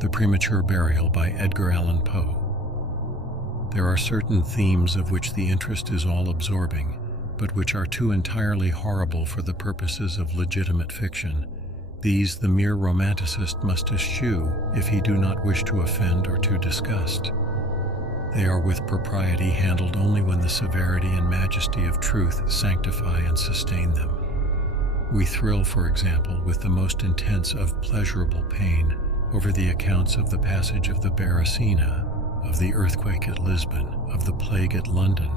The Premature Burial by Edgar Allan Poe. There are certain themes of which the interest is all-absorbing, but which are too entirely horrible for the purposes of legitimate fiction. These the mere romanticist must eschew if he do not wish to offend or to disgust. They are with propriety handled only when the severity and majesty of truth sanctify and sustain them. We thrill, for example, with the most intense of pleasurable pain over the accounts of the passage of the Beresina, of the earthquake at Lisbon, of the plague at London,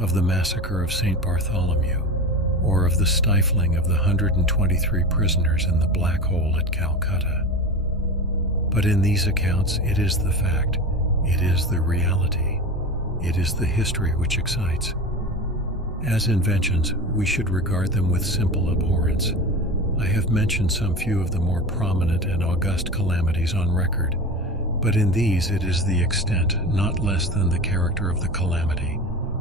of the massacre of St. Bartholomew, or of the stifling of the 123 prisoners in the black hole at Calcutta. But in these accounts, it is the fact, it is the reality, it is the history which excites. As inventions, we should regard them with simple abhorrence. I have mentioned some few of the more prominent and august calamities on record, but in these it is the extent, not less than the character of the calamity,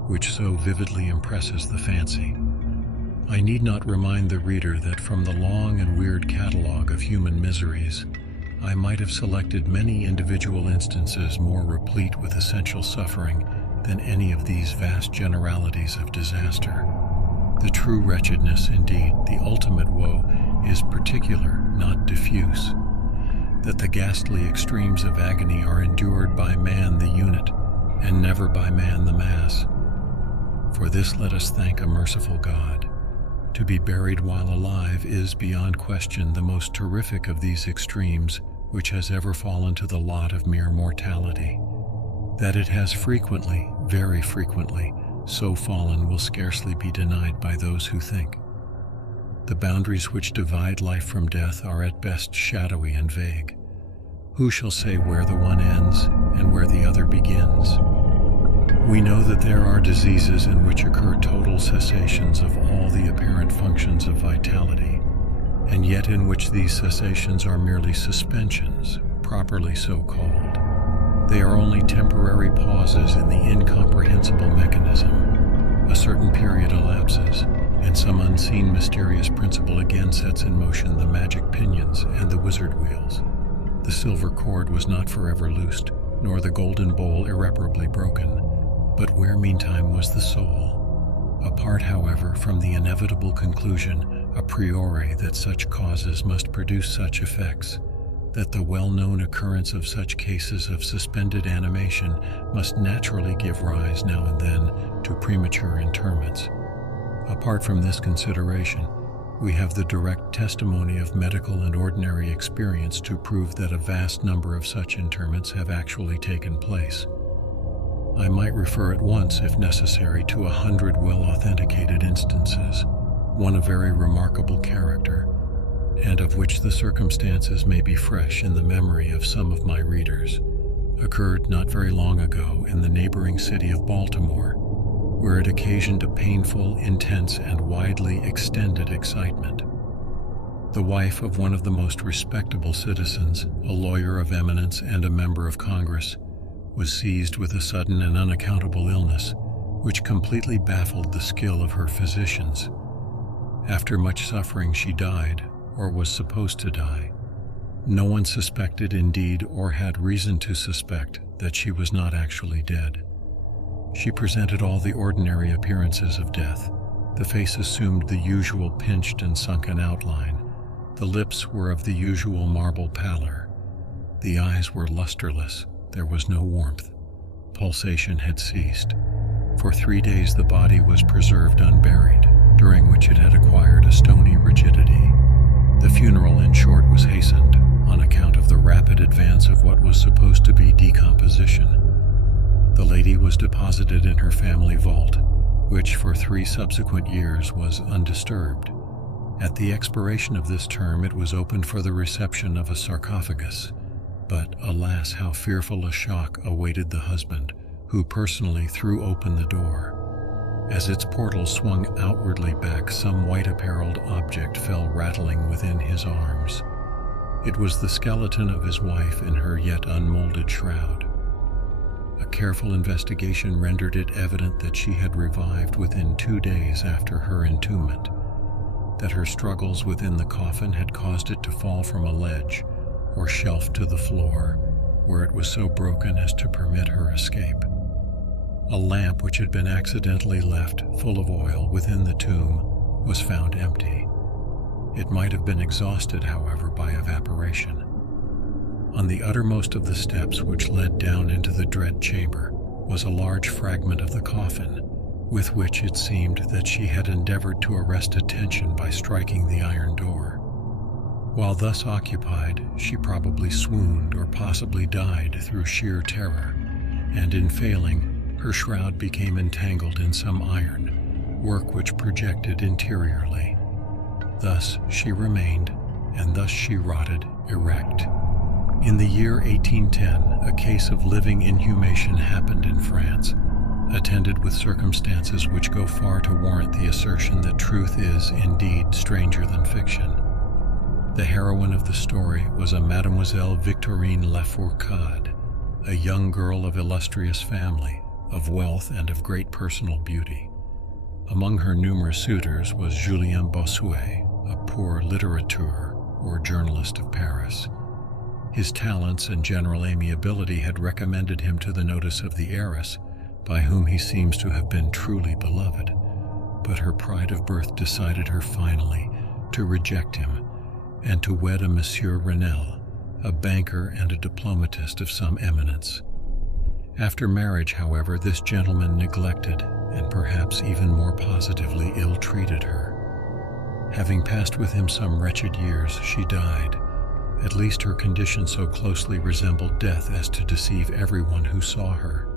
which so vividly impresses the fancy. I need not remind the reader that from the long and weird catalogue of human miseries, I might have selected many individual instances more replete with essential suffering than any of these vast generalities of disaster. The true wretchedness, indeed, the ultimate woe, is particular, not diffuse. That the ghastly extremes of agony are endured by man the unit, and never by man the mass. For this let us thank a merciful God. To be buried while alive is, beyond question, the most terrific of these extremes which has ever fallen to the lot of mere mortality. That it has frequently, very frequently, so fallen will scarcely be denied by those who think. The boundaries which divide life from death are at best shadowy and vague. Who shall say where the one ends and where the other begins? We know that there are diseases in which occur total cessations of all the apparent functions of vitality, and yet in which these cessations are merely suspensions, properly so called. They are only temporary pauses in the incomprehensible mechanism. A certain period elapses, and some unseen mysterious principle again sets in motion the magic pinions and the wizard wheels. The silver cord was not forever loosed, nor the golden bowl irreparably broken, but where meantime was the soul? Apart, however, from the inevitable conclusion a priori that such causes must produce such effects, that the well-known occurrence of such cases of suspended animation must naturally give rise now and then to premature interments. Apart from this consideration, we have the direct testimony of medical and ordinary experience to prove that a vast number of such interments have actually taken place. I might refer at once, if necessary, to 100 well-authenticated instances, one of very remarkable character, and of which the circumstances may be fresh in the memory of some of my readers, occurred not very long ago in the neighboring city of Baltimore, where it occasioned a painful, intense, and widely extended excitement. The wife of one of the most respectable citizens, a lawyer of eminence and a member of Congress, was seized with a sudden and unaccountable illness, which completely baffled the skill of her physicians. After much suffering, she died, or was supposed to die. No one suspected, indeed, or had reason to suspect, that she was not actually dead. She presented all the ordinary appearances of death. The face assumed the usual pinched and sunken outline. The lips were of the usual marble pallor. The eyes were lusterless. There was no warmth. Pulsation had ceased. For 3 days the body was preserved unburied, during which it had acquired a stony rigidity. The funeral, in short, was hastened, on account of the rapid advance of what was supposed to be decomposition. The lady was deposited in her family vault, which for 3 subsequent years was undisturbed. At the expiration of this term it was opened for the reception of a sarcophagus, but alas, how fearful a shock awaited the husband, who personally threw open the door. As its portal swung outwardly back, some white-appareled object fell rattling within his arms. It was the skeleton of his wife in her yet unmolded shroud. A careful investigation rendered it evident that she had revived within 2 days after her entombment, that her struggles within the coffin had caused it to fall from a ledge, or shelved to the floor, where it was so broken as to permit her escape. A lamp which had been accidentally left full of oil within the tomb was found empty. It might have been exhausted, however, by evaporation. On the uttermost of the steps which led down into the dread chamber was a large fragment of the coffin, with which it seemed that she had endeavored to arrest attention by striking the iron door. While thus occupied, she probably swooned or possibly died through sheer terror, and in failing, her shroud became entangled in some iron, work which projected interiorly. Thus she remained, and thus she rotted erect. In the year 1810, a case of living inhumation happened in France, attended with circumstances which go far to warrant the assertion that truth is, indeed, stranger than fiction. The heroine of the story was a Mademoiselle Victorine Lafourcade, a young girl of illustrious family, of wealth and of great personal beauty. Among her numerous suitors was Julien Bossuet, a poor litterateur or journalist of Paris. His talents and general amiability had recommended him to the notice of the heiress, by whom he seems to have been truly beloved, but her pride of birth decided her finally to reject him and to wed a Monsieur Renelle, a banker and a diplomatist of some eminence. After marriage, however, this gentleman neglected and perhaps even more positively ill-treated her. Having passed with him some wretched years, she died. At least her condition so closely resembled death as to deceive everyone who saw her.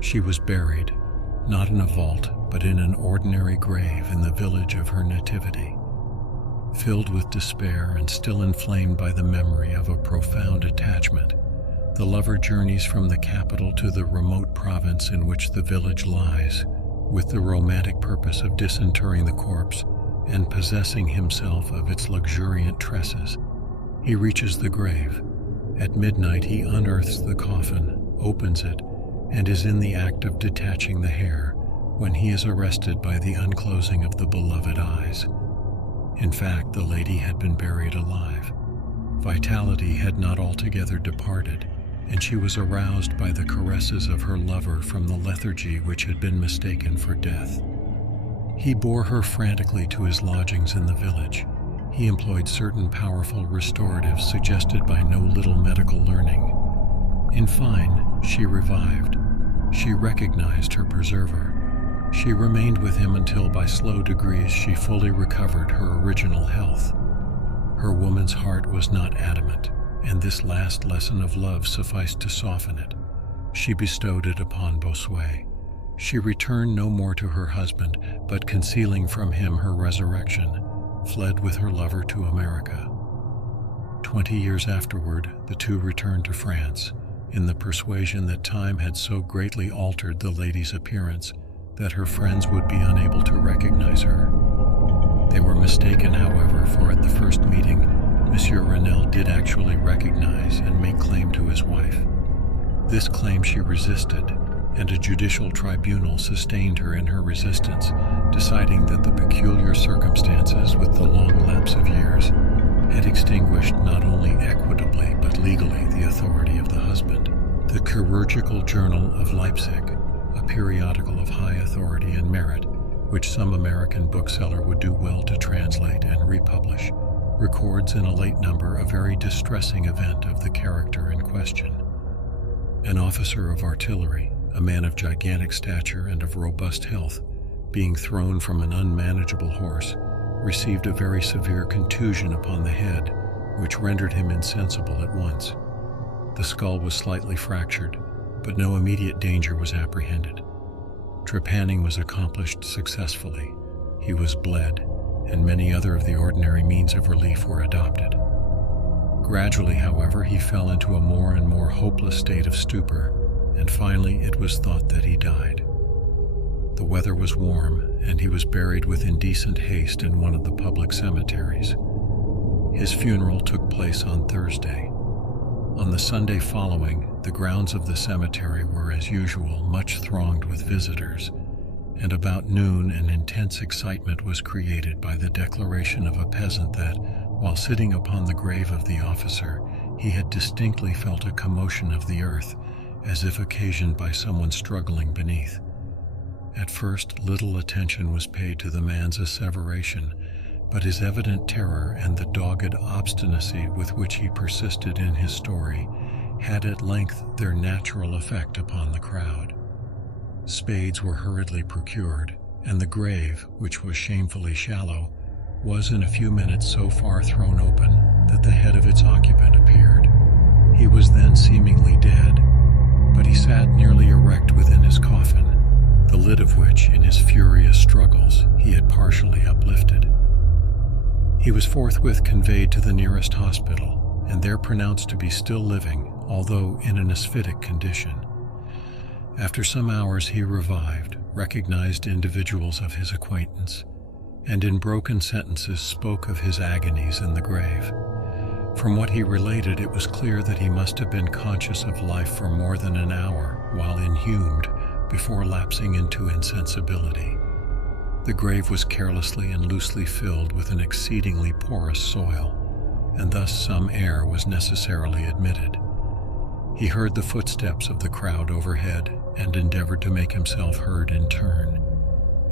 She was buried, not in a vault, but in an ordinary grave in the village of her nativity. Filled with despair and still inflamed by the memory of a profound attachment, the lover journeys from the capital to the remote province in which the village lies, with the romantic purpose of disinterring the corpse and possessing himself of its luxuriant tresses. He reaches the grave. At midnight he unearths the coffin, opens it, and is in the act of detaching the hair when he is arrested by the unclosing of the beloved eyes. In fact, the lady had been buried alive. Vitality had not altogether departed, and she was aroused by the caresses of her lover from the lethargy which had been mistaken for death. He bore her frantically to his lodgings in the village. He employed certain powerful restoratives suggested by no little medical learning. In fine, she revived. She recognized her preserver. She remained with him until by slow degrees she fully recovered her original health. Her woman's heart was not adamant, and this last lesson of love sufficed to soften it. She bestowed it upon Bossuet. She returned no more to her husband, but concealing from him her resurrection, fled with her lover to America. 20 years afterward, the two returned to France, in the persuasion that time had so greatly altered the lady's appearance that her friends would be unable to recognize her. They were mistaken, however, for at the first meeting, Monsieur Renelle did actually recognize and make claim to his wife. This claim she resisted, and a judicial tribunal sustained her in her resistance, deciding that the peculiar circumstances with the long lapse of years had extinguished not only equitably but legally the authority of the husband. The Chirurgical Journal of Leipzig, a periodical of high authority and merit, which some American bookseller would do well to translate and republish, records in a late number a very distressing event of the character in question. An officer of artillery, a man of gigantic stature and of robust health, being thrown from an unmanageable horse, received a very severe contusion upon the head, which rendered him insensible at once. The skull was slightly fractured, but no immediate danger was apprehended. Trepanning was accomplished successfully. He was bled, and many other of the ordinary means of relief were adopted. Gradually, however, he fell into a more and more hopeless state of stupor, and finally it was thought that he died. The weather was warm, and he was buried with indecent haste in one of the public cemeteries. His funeral took place on Thursday. On the Sunday following, the grounds of the cemetery were, as usual, much thronged with visitors, and about noon an intense excitement was created by the declaration of a peasant that, while sitting upon the grave of the officer, he had distinctly felt a commotion of the earth, as if occasioned by someone struggling beneath. At first, little attention was paid to the man's asseveration, but his evident terror and the dogged obstinacy with which he persisted in his story had at length their natural effect upon the crowd. Spades were hurriedly procured, and the grave, which was shamefully shallow, was in a few minutes so far thrown open that the head of its occupant appeared. He was then seemingly dead, but he sat nearly erect within his coffin, the lid of which, in his furious struggles, he had partially uplifted. He was forthwith conveyed to the nearest hospital, and there pronounced to be still living, although in an asphytic condition. After some hours he revived, recognized individuals of his acquaintance, and in broken sentences spoke of his agonies in the grave. From what he related, it was clear that he must have been conscious of life for more than an hour while inhumed before lapsing into insensibility. The grave was carelessly and loosely filled with an exceedingly porous soil, and thus some air was necessarily admitted. He heard the footsteps of the crowd overhead and endeavored to make himself heard in turn.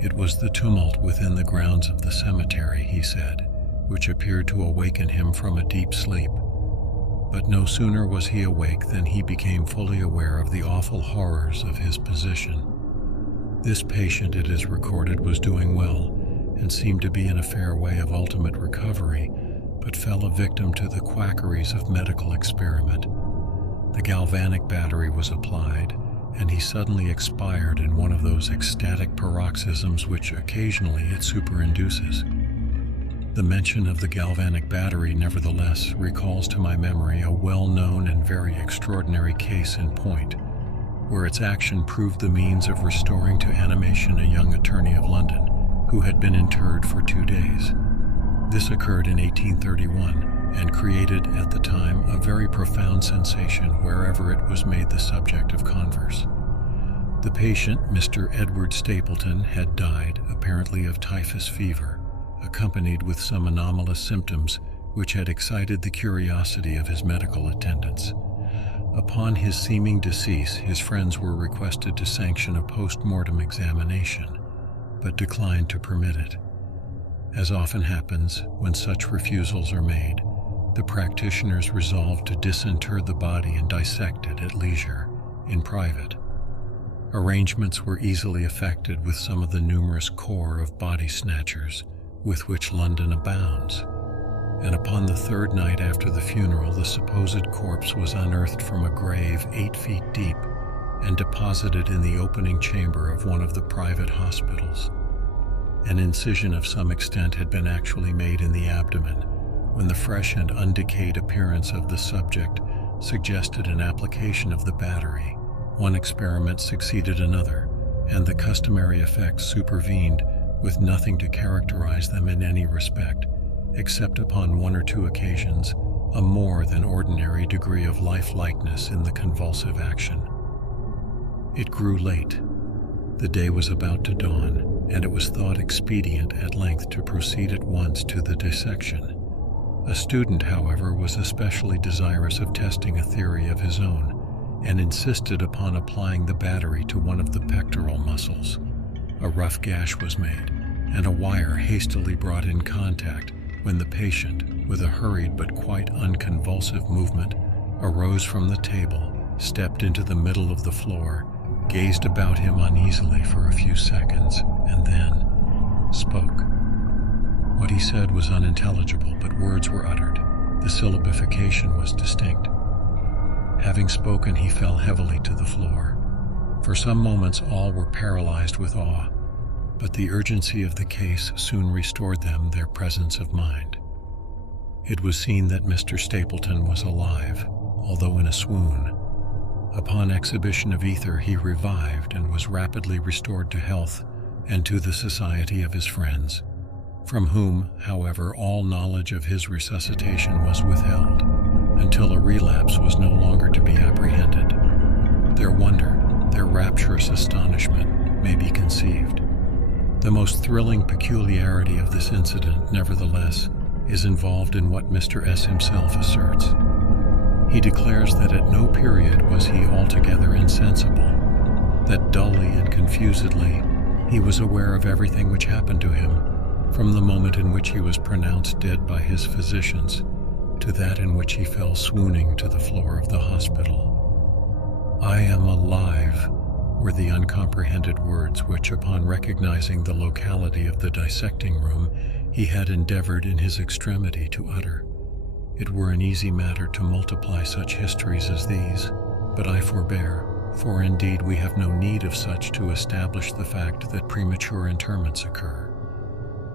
It was the tumult within the grounds of the cemetery, he said, which appeared to awaken him from a deep sleep. But no sooner was he awake than he became fully aware of the awful horrors of his position. This patient, it is recorded, was doing well and seemed to be in a fair way of ultimate recovery, but fell a victim to the quackeries of medical experiment. The galvanic battery was applied, and he suddenly expired in one of those ecstatic paroxysms which occasionally it superinduces. The mention of the galvanic battery, nevertheless, recalls to my memory a well-known and very extraordinary case in point, where its action proved the means of restoring to animation a young attorney of London, who had been interred for 2 days. This occurred in 1831, and created at the time a very profound sensation wherever it was made the subject of converse. The patient, Mr. Edward Stapleton, had died, apparently of typhus fever, accompanied with some anomalous symptoms which had excited the curiosity of his medical attendants. Upon his seeming decease, his friends were requested to sanction a post-mortem examination, but declined to permit it. As often happens when such refusals are made, the practitioners resolved to disinter the body and dissect it at leisure, in private. Arrangements were easily effected with some of the numerous corps of body snatchers with which London abounds, and upon the 3rd night after the funeral, the supposed corpse was unearthed from a grave 8 feet deep and deposited in the opening chamber of one of the private hospitals. An incision of some extent had been actually made in the abdomen, when the fresh and undecayed appearance of the subject suggested an application of the battery. One experiment succeeded another, and the customary effects supervened with nothing to characterize them in any respect, except upon 1 or 2 occasions, a more than ordinary degree of lifelikeliness in the convulsive action. It grew late. The day was about to dawn, and it was thought expedient at length to proceed at once to the dissection. A student, however, was especially desirous of testing a theory of his own, and insisted upon applying the battery to one of the pectoral muscles. A rough gash was made, and a wire hastily brought in contact, when the patient, with a hurried but quite unconvulsive movement, arose from the table, stepped into the middle of the floor, gazed about him uneasily for a few seconds, and then spoke. What he said was unintelligible, but words were uttered. The syllabification was distinct. Having spoken, he fell heavily to the floor. For some moments all were paralyzed with awe, but the urgency of the case soon restored them their presence of mind. It was seen that Mr. Stapleton was alive, although in a swoon. Upon exhibition of ether, he revived and was rapidly restored to health and to the society of his friends, from whom, however, all knowledge of his resuscitation was withheld, until a relapse was no longer to be apprehended. Their wonder, their rapturous astonishment, may be conceived. The most thrilling peculiarity of this incident, nevertheless, is involved in what Mr. S. himself asserts. He declares that at no period was he altogether insensible, that dully and confusedly he was aware of everything which happened to him, from the moment in which he was pronounced dead by his physicians to that in which he fell swooning to the floor of the hospital. "I am alive," were the uncomprehended words which, upon recognizing the locality of the dissecting room, he had endeavored in his extremity to utter. It were an easy matter to multiply such histories as these, but I forbear, for indeed we have no need of such to establish the fact that premature interments occur.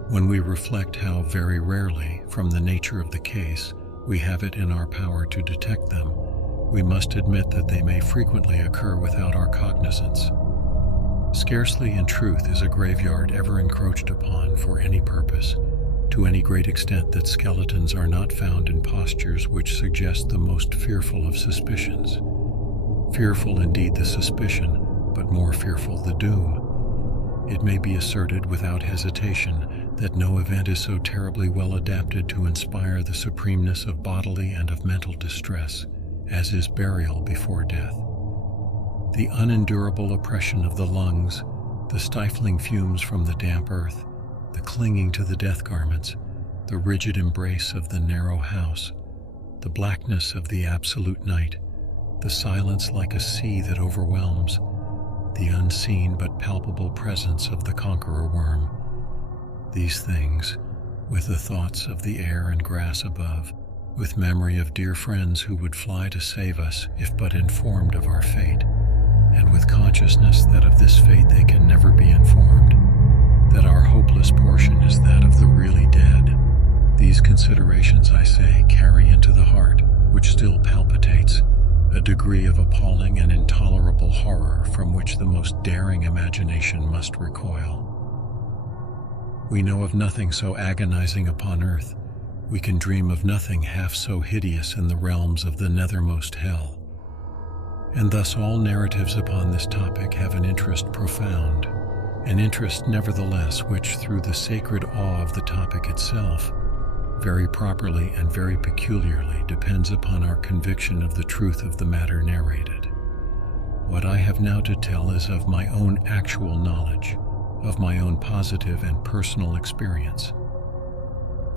When we reflect how very rarely, from the nature of the case, we have it in our power to detect them, we must admit that they may frequently occur without our cognizance. Scarcely, in truth, is a graveyard ever encroached upon for any purpose, to any great extent that skeletons are not found in postures which suggest the most fearful of suspicions. Fearful indeed the suspicion, but more fearful the doom. It may be asserted without hesitation that no event is so terribly well adapted to inspire the supremeness of bodily and of mental distress as is burial before death. The unendurable oppression of the lungs, the stifling fumes from the damp earth, the clinging to the death garments, the rigid embrace of the narrow house, the blackness of the absolute night, the silence like a sea that overwhelms, the unseen but palpable presence of the conqueror worm. These things, with the thoughts of the air and grass above, with memory of dear friends who would fly to save us if but informed of our fate, and with consciousness that of this fate they can never be informed, that our hopeless portion is that of the really dead. These considerations, I say, carry into the heart, which still palpitates, a degree of appalling and intolerable horror from which the most daring imagination must recoil. We know of nothing so agonizing upon earth. We can dream of nothing half so hideous in the realms of the nethermost hell. And thus all narratives upon this topic have an interest profound, an interest nevertheless which, through the sacred awe of the topic itself, very properly and very peculiarly depends upon our conviction of the truth of the matter narrated. What I have now to tell is of my own actual knowledge, of my own positive and personal experience.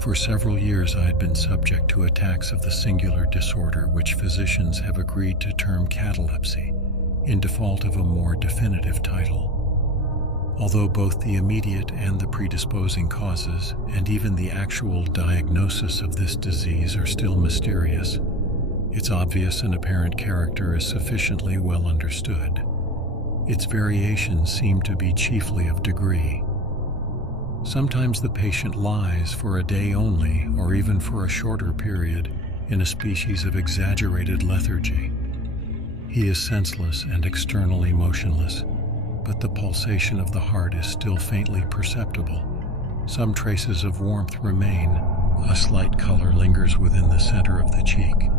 For several years I had been subject to attacks of the singular disorder which physicians have agreed to term catalepsy, in default of a more definitive title. Although both the immediate and the predisposing causes, and even the actual diagnosis of this disease, are still mysterious, its obvious and apparent character is sufficiently well understood. Its variations seem to be chiefly of degree. Sometimes the patient lies for a day only, or even for a shorter period, in a species of exaggerated lethargy. He is senseless and externally motionless, but the pulsation of the heart is still faintly perceptible. Some traces of warmth remain, a slight color lingers within the center of the cheek,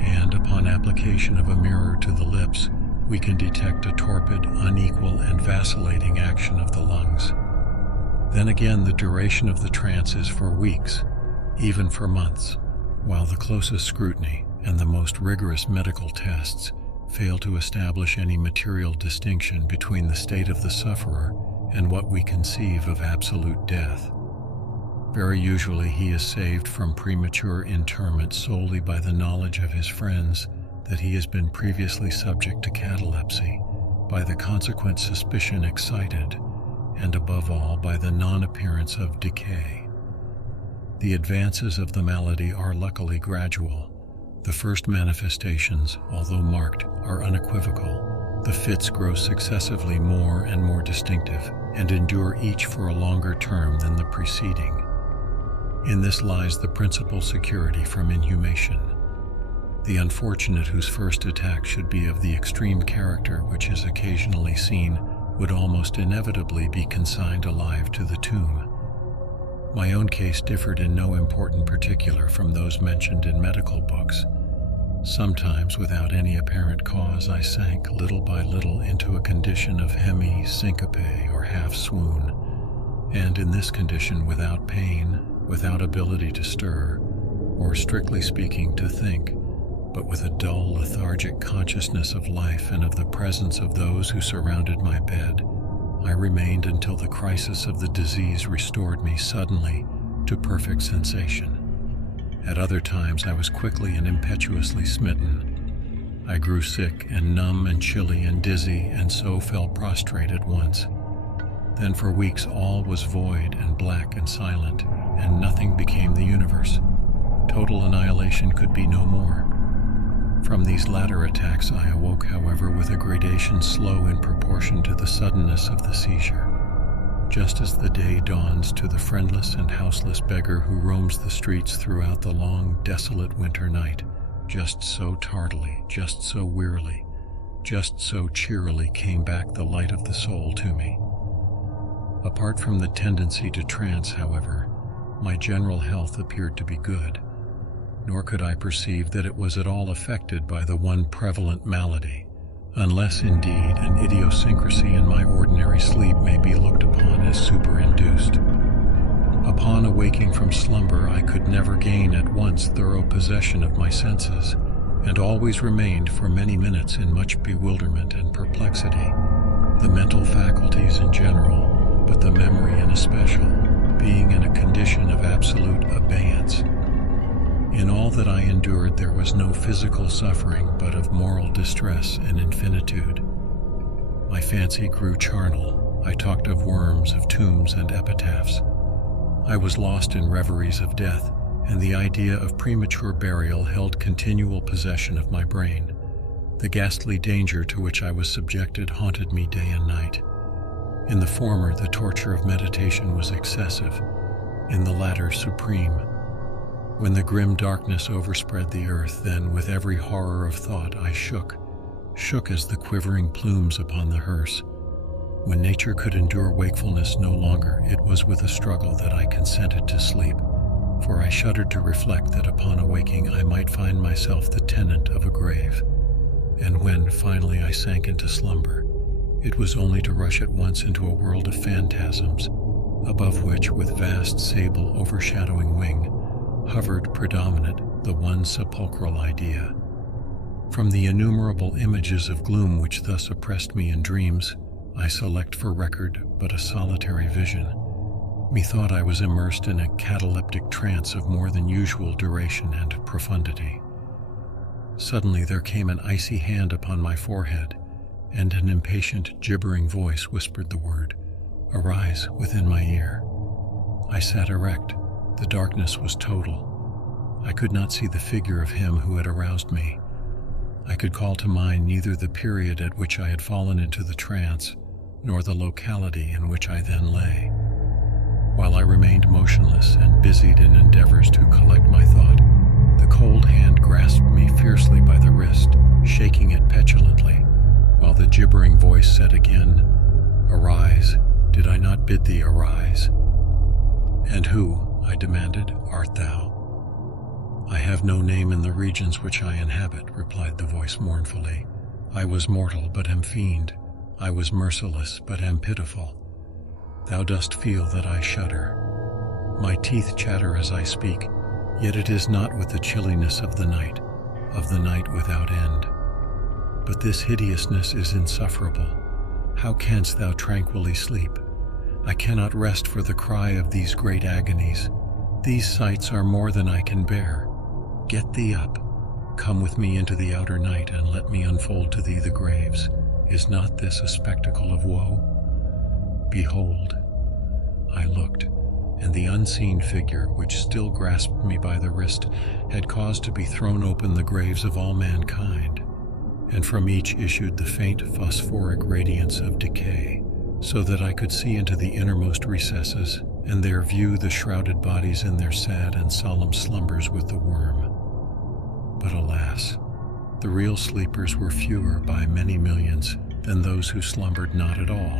and upon application of a mirror to the lips, we can detect a torpid, unequal, and vacillating action of the lungs. Then again, the duration of the trance is for weeks, even for months, while the closest scrutiny and the most rigorous medical tests fail to establish any material distinction between the state of the sufferer and what we conceive of absolute death. Very usually he is saved from premature interment solely by the knowledge of his friends that he has been previously subject to catalepsy, by the consequent suspicion excited, and above all by the non-appearance of decay. The advances of the malady are luckily gradual. The first manifestations, although marked, are unequivocal. The fits grow successively more and more distinctive, and endure each for a longer term than the preceding. In this lies the principal security from inhumation. The unfortunate whose first attack should be of the extreme character which is occasionally seen would almost inevitably be consigned alive to the tomb. My own case differed in no important particular from those mentioned in medical books. Sometimes, without any apparent cause, I sank little by little into a condition of hemi-syncope or half-swoon, and in this condition, without pain, without ability to stir, or strictly speaking, to think, but with a dull, lethargic consciousness of life and of the presence of those who surrounded my bed. I remained until the crisis of the disease restored me suddenly to perfect sensation. At other times I was quickly and impetuously smitten. I grew sick and numb and chilly and dizzy, and so fell prostrate at once. Then for weeks all was void and black and silent, and nothing became the universe. Total annihilation could be no more. From these latter attacks I awoke, however, with a gradation slow in proportion to the suddenness of the seizure. Just as the day dawns to the friendless and houseless beggar who roams the streets throughout the long, desolate winter night, just so tardily, just so wearily, just so cheerily came back the light of the soul to me. Apart from the tendency to trance, however, my general health appeared to be good, nor could I perceive that it was at all affected by the one prevalent malady, unless indeed an idiosyncrasy in my ordinary sleep may be looked upon as superinduced. Upon awaking from slumber, I could never gain at once thorough possession of my senses, and always remained for many minutes in much bewilderment and perplexity, the mental faculties in general, but the memory in especial, being in a condition of absolute abeyance. In all that I endured there was no physical suffering, but of moral distress and infinitude. My fancy grew charnel. I talked of worms, of tombs and epitaphs. I was lost in reveries of death, and the idea of premature burial held continual possession of my brain. The ghastly danger to which I was subjected haunted me day and night. In the former, the torture of meditation was excessive, in the latter, supreme. When the grim darkness overspread the earth, then with every horror of thought I shook as the quivering plumes upon the hearse. When nature could endure wakefulness no longer, it was with a struggle that I consented to sleep, for I shuddered to reflect that upon awaking I might find myself the tenant of a grave. And when finally I sank into slumber, it was only to rush at once into a world of phantasms, above which, with vast sable overshadowing wing, hovered predominant the one sepulchral idea. From the innumerable images of gloom which thus oppressed me in dreams, I select for record but a solitary vision. Methought I was immersed in a cataleptic trance of more than usual duration and profundity. Suddenly there came an icy hand upon my forehead, and an impatient, gibbering voice whispered the word, "Arise," within my ear. I sat erect. The darkness was total. I could not see the figure of him who had aroused me. I could call to mind neither the period at which I had fallen into the trance, nor the locality in which I then lay. While I remained motionless and busied in endeavors to collect my thought, the cold hand grasped me fiercely by the wrist, shaking it petulantly, while the gibbering voice said again, "Arise, did I not bid thee arise?" "And who," I demanded, "art thou?" "I have no name in the regions which I inhabit," replied the voice mournfully. "I was mortal, but am fiend. I was merciless, but am pitiful. Thou dost feel that I shudder. My teeth chatter as I speak, yet it is not with the chilliness of the night without end. But this hideousness is insufferable. How canst thou tranquilly sleep? I cannot rest for the cry of these great agonies. These sights are more than I can bear. Get thee up. Come with me into the outer night, and let me unfold to thee the graves. Is not this a spectacle of woe? Behold." I looked, and the unseen figure, which still grasped me by the wrist, had caused to be thrown open the graves of all mankind, and from each issued the faint phosphoric radiance of decay, so that I could see into the innermost recesses, and there view the shrouded bodies in their sad and solemn slumbers with the worm. But alas, the real sleepers were fewer by many millions than those who slumbered not at all,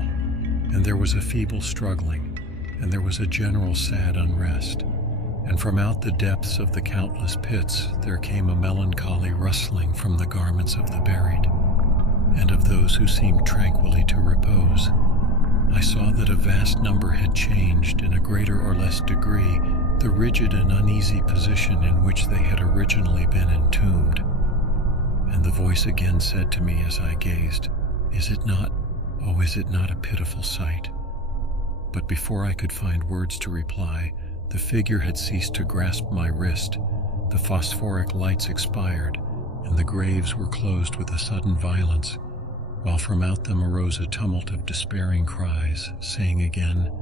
and there was a feeble struggling, and there was a general sad unrest, and from out the depths of the countless pits there came a melancholy rustling from the garments of the buried, and of those who seemed tranquilly to repose. I saw that a vast number had changed, in a greater or less degree, the rigid and uneasy position in which they had originally been entombed. and the voice again said to me as I gazed, "Is it not, oh, is it not a pitiful sight?" But before I could find words to reply, the figure had ceased to grasp my wrist, the phosphoric lights expired, and the graves were closed with a sudden violence, while from out them arose a tumult of despairing cries, saying again,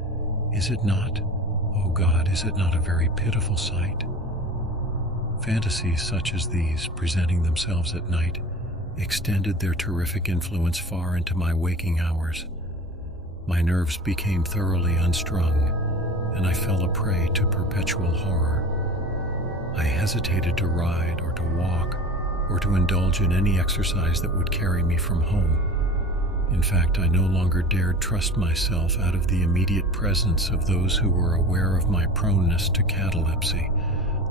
"Is it not, oh God, is it not a very pitiful sight?" Fantasies such as these, presenting themselves at night, extended their terrific influence far into my waking hours. My nerves became thoroughly unstrung, and I fell a prey to perpetual horror. I hesitated to ride or to walk or to indulge in any exercise that would carry me from home. In fact, I no longer dared trust myself out of the immediate presence of those who were aware of my proneness to catalepsy,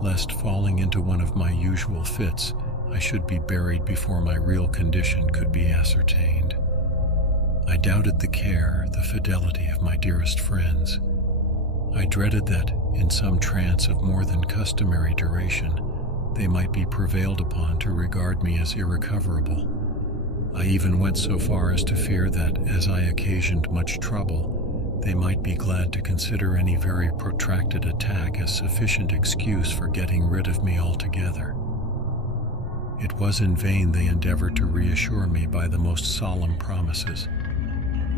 lest falling into one of my usual fits, I should be buried before my real condition could be ascertained. I doubted the care, the fidelity of my dearest friends. I dreaded that, in some trance of more than customary duration, they might be prevailed upon to regard me as irrecoverable. I even went so far as to fear that, as I occasioned much trouble, they might be glad to consider any very protracted attack as sufficient excuse for getting rid of me altogether. It was in vain they endeavored to reassure me by the most solemn promises.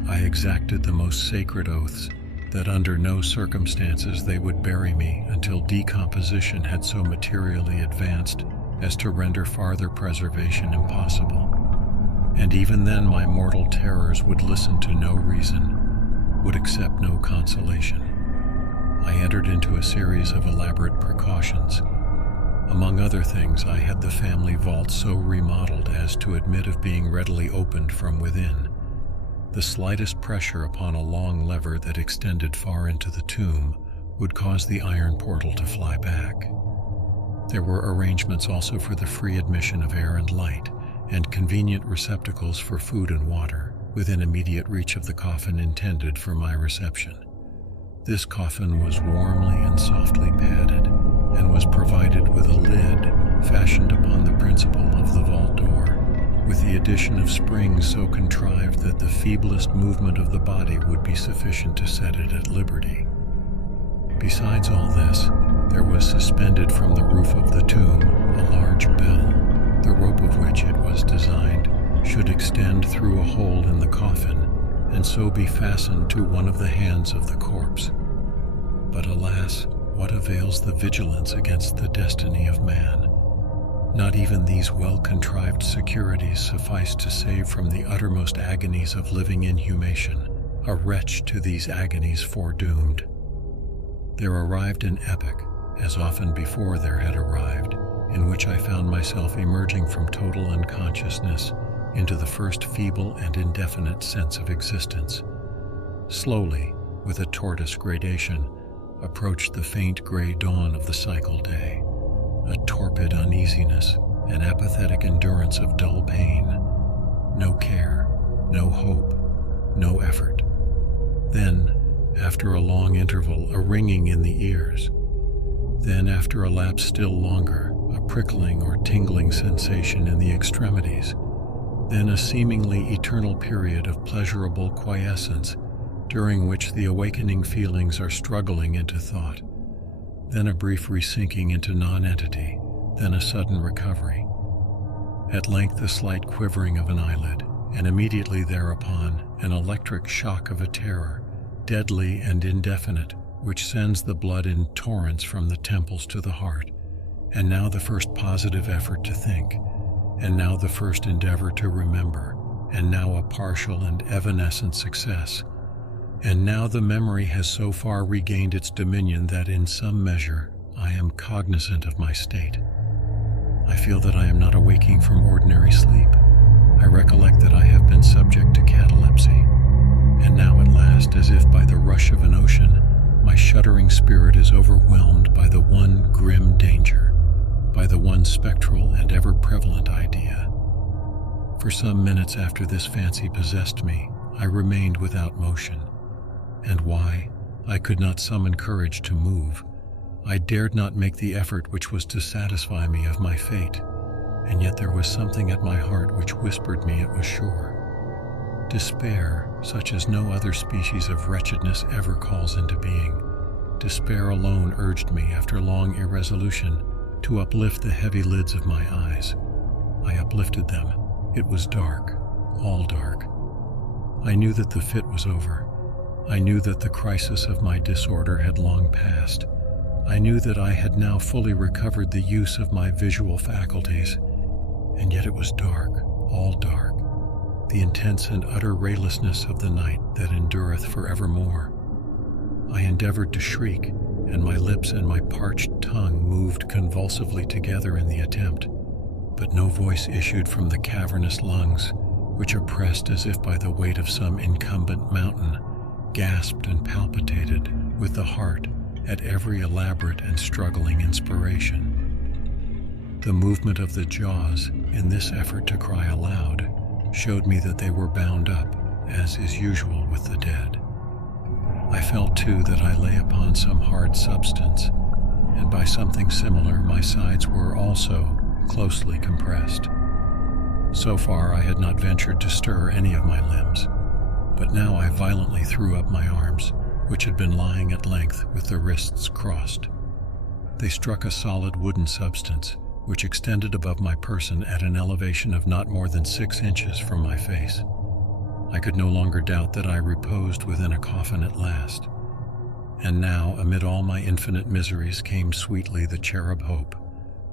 I exacted the most sacred oaths that under no circumstances they would bury me until decomposition had so materially advanced as to render farther preservation impossible. And even then my mortal terrors would listen to no reason, would accept no consolation. I entered into a series of elaborate precautions. Among other things, I had the family vault so remodeled as to admit of being readily opened from within. The slightest pressure upon a long lever that extended far into the tomb would cause the iron portal to fly back. There were arrangements also for the free admission of air and light, and convenient receptacles for food and water, within immediate reach of the coffin intended for my reception. This coffin was warmly and softly padded, and was provided with a lid fashioned upon the principle of the vault door, with the addition of springs so contrived that the feeblest movement of the body would be sufficient to set it at liberty. Besides all this, there was suspended from the roof of the tomb a large bell, the rope of which, it was designed, should extend through a hole in the coffin, and so be fastened to one of the hands of the corpse. But alas, what avails the vigilance against the destiny of man? Not even these well-contrived securities suffice to save from the uttermost agonies of living inhumation a wretch to these agonies foredoomed. There arrived an epoch, as often before there had arrived, in which I found myself emerging from total unconsciousness into the first feeble and indefinite sense of existence. Slowly, with a tortoise gradation, approached the faint gray dawn of the cycle day, a torpid uneasiness, an apathetic endurance of dull pain, no care, no hope, no effort. Then, after a long interval, a ringing in the ears. Then, after a lapse still longer, a prickling or tingling sensation in the extremities. Then a seemingly eternal period of pleasurable quiescence, during which the awakening feelings are struggling into thought. Then a brief resinking into non-entity, then a sudden recovery. At length a slight quivering of an eyelid, and immediately thereupon an electric shock of a terror, deadly and indefinite, which sends the blood in torrents from the temples to the heart. And now the first positive effort to think, and now the first endeavor to remember, and now a partial and evanescent success. And now the memory has so far regained its dominion that in some measure I am cognizant of my state. I feel that I am not awaking from ordinary sleep. I recollect that I have been subject to catalepsy. And now at last, as if by the rush of an ocean, my shuddering spirit is overwhelmed by the one grim danger, by the one spectral and ever-prevalent idea. For some minutes after this fancy possessed me, I remained without motion. And why? I could not summon courage to move. I dared not make the effort which was to satisfy me of my fate. and yet there was something at my heart which whispered me it was sure. Despair, such as no other species of wretchedness ever calls into being, despair alone urged me, after long irresolution, to uplift the heavy lids of my eyes. I uplifted them. It was dark, all dark. I knew that the fit was over. I knew that the crisis of my disorder had long passed. I knew that I had now fully recovered the use of my visual faculties, and yet it was dark, all dark, the intense and utter raylessness of the night that endureth forevermore. I endeavored to shriek, and my lips and my parched tongue moved convulsively together in the attempt, but no voice issued from the cavernous lungs, which, oppressed as if by the weight of some incumbent mountain, gasped and palpitated with the heart at every elaborate and struggling inspiration. The movement of the jaws in this effort to cry aloud showed me that they were bound up, as is usual with the dead. I felt too that I lay upon some hard substance, and by something similar my sides were also closely compressed. So far I had not ventured to stir any of my limbs, but now I violently threw up my arms, which had been lying at length with the wrists crossed. They struck a solid wooden substance, which extended above my person at an elevation of not more than 6 inches from my face. I could no longer doubt that I reposed within a coffin at last. And now, amid all my infinite miseries, came sweetly the cherub hope,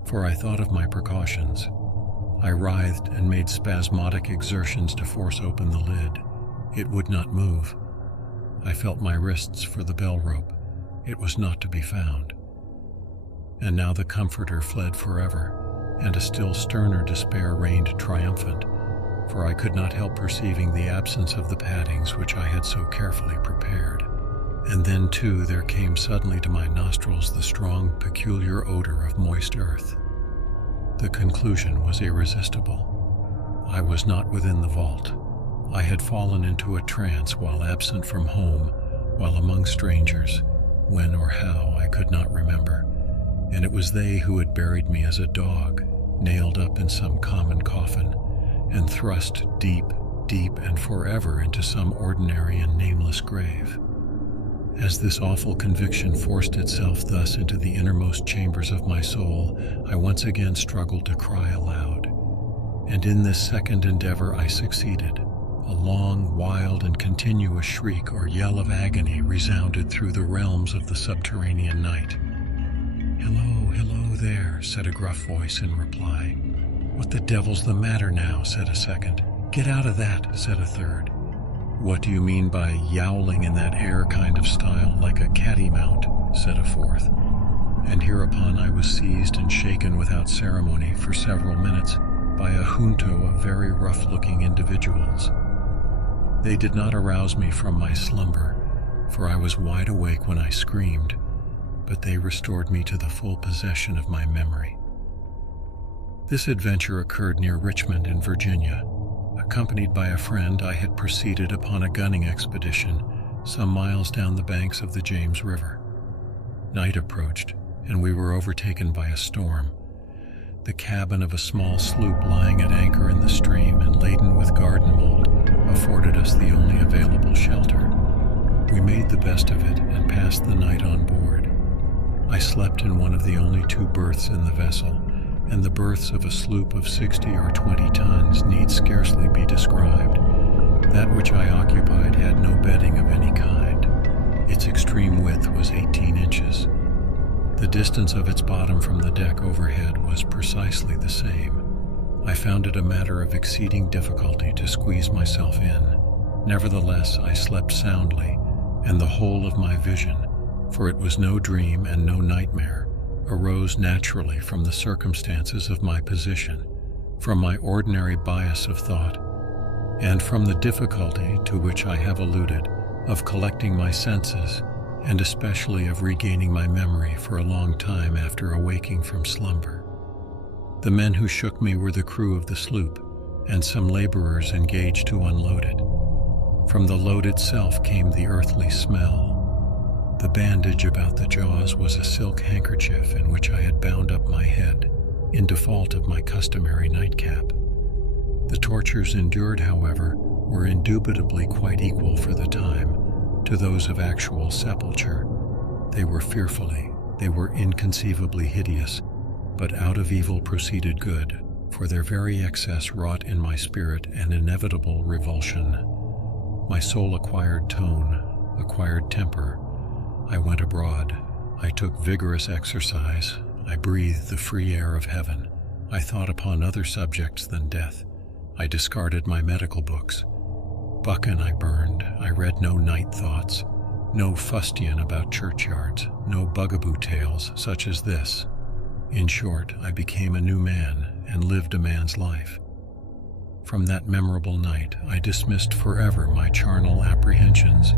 for I thought of my precautions. I writhed and made spasmodic exertions to force open the lid. It would not move. I felt my wrists for the bell rope. It was not to be found. And now the comforter fled forever, and a still sterner despair reigned triumphant, for I could not help perceiving the absence of the paddings which I had so carefully prepared. And then, too, there came suddenly to my nostrils the strong, peculiar odor of moist earth. The conclusion was irresistible. I was not within the vault. I had fallen into a trance while absent from home, while among strangers, when or how I could not remember, and it was they who had buried me as a dog, nailed up in some common coffin, and thrust deep, deep and forever into some ordinary and nameless grave. As this awful conviction forced itself thus into the innermost chambers of my soul, I once again struggled to cry aloud. And in this second endeavor I succeeded. A long, wild, and continuous shriek or yell of agony resounded through the realms of the subterranean night. "Hello, hello there," said a gruff voice in reply. "What the devil's the matter now?" said a second. "Get out of that," said a third. "What do you mean by yowling in that air kind of style, like a cattymount?" said a fourth. And hereupon I was seized and shaken without ceremony for several minutes by a junto of very rough-looking individuals. They did not arouse me from my slumber, for I was wide awake when I screamed, but they restored me to the full possession of my memory. This adventure occurred near Richmond in Virginia. Accompanied by a friend, I had proceeded upon a gunning expedition some miles down the banks of the James River. Night approached, and we were overtaken by a storm. The cabin of a small sloop lying at anchor in the stream and laden with garden mold afforded us the only available shelter. We made the best of it and passed the night on board. I slept in one of the only 2 berths in the vessel, and the berths of a sloop of 60 or 20 tons need scarcely be described. That which I occupied had no bedding of any kind. Its extreme width was 18 inches. The distance of its bottom from the deck overhead was precisely the same. I found it a matter of exceeding difficulty to squeeze myself in. Nevertheless, I slept soundly, and the whole of my vision, for it was no dream and no nightmare, arose naturally from the circumstances of my position, from my ordinary bias of thought, and from the difficulty to which I have alluded of collecting my senses, and especially of regaining my memory for a long time after awaking from slumber. The men who shook me were the crew of the sloop, and some laborers engaged to unload it. From the load itself came the earthly smell. The bandage about the jaws was a silk handkerchief in which I had bound up my head. in default of my customary nightcap. The tortures endured, however, were indubitably quite equal for the time to those of actual sepulture. They were inconceivably hideous, but out of evil proceeded good, for their very excess wrought in my spirit an inevitable revulsion. My soul acquired tone, acquired temper. I went abroad. I took vigorous exercise. I breathed the free air of heaven. I thought upon other subjects than death. I discarded my medical books. Buchan I burned. I read no night thoughts, no fustian about churchyards, no bugaboo tales such as this. In short, I became a new man and lived a man's life. From that memorable night, I dismissed forever my charnel apprehensions,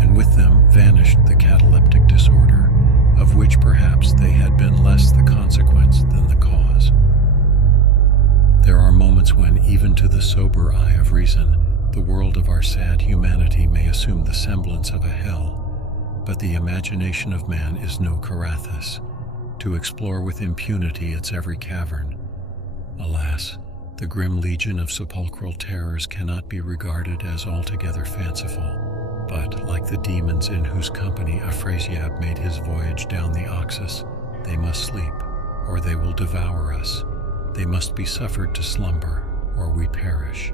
and with them vanished the cataleptic disorder, of which perhaps they had been less the consequence than the cause. There are moments when, even to the sober eye of reason, the world of our sad humanity may assume the semblance of a hell, but the imagination of man is no Carathis, to explore with impunity its every cavern. Alas, the grim legion of sepulchral terrors cannot be regarded as altogether fanciful, but, like the demons in whose company Afrasiab made his voyage down the Oxus, they must sleep, or they will devour us. They must be suffered to slumber, or we perish.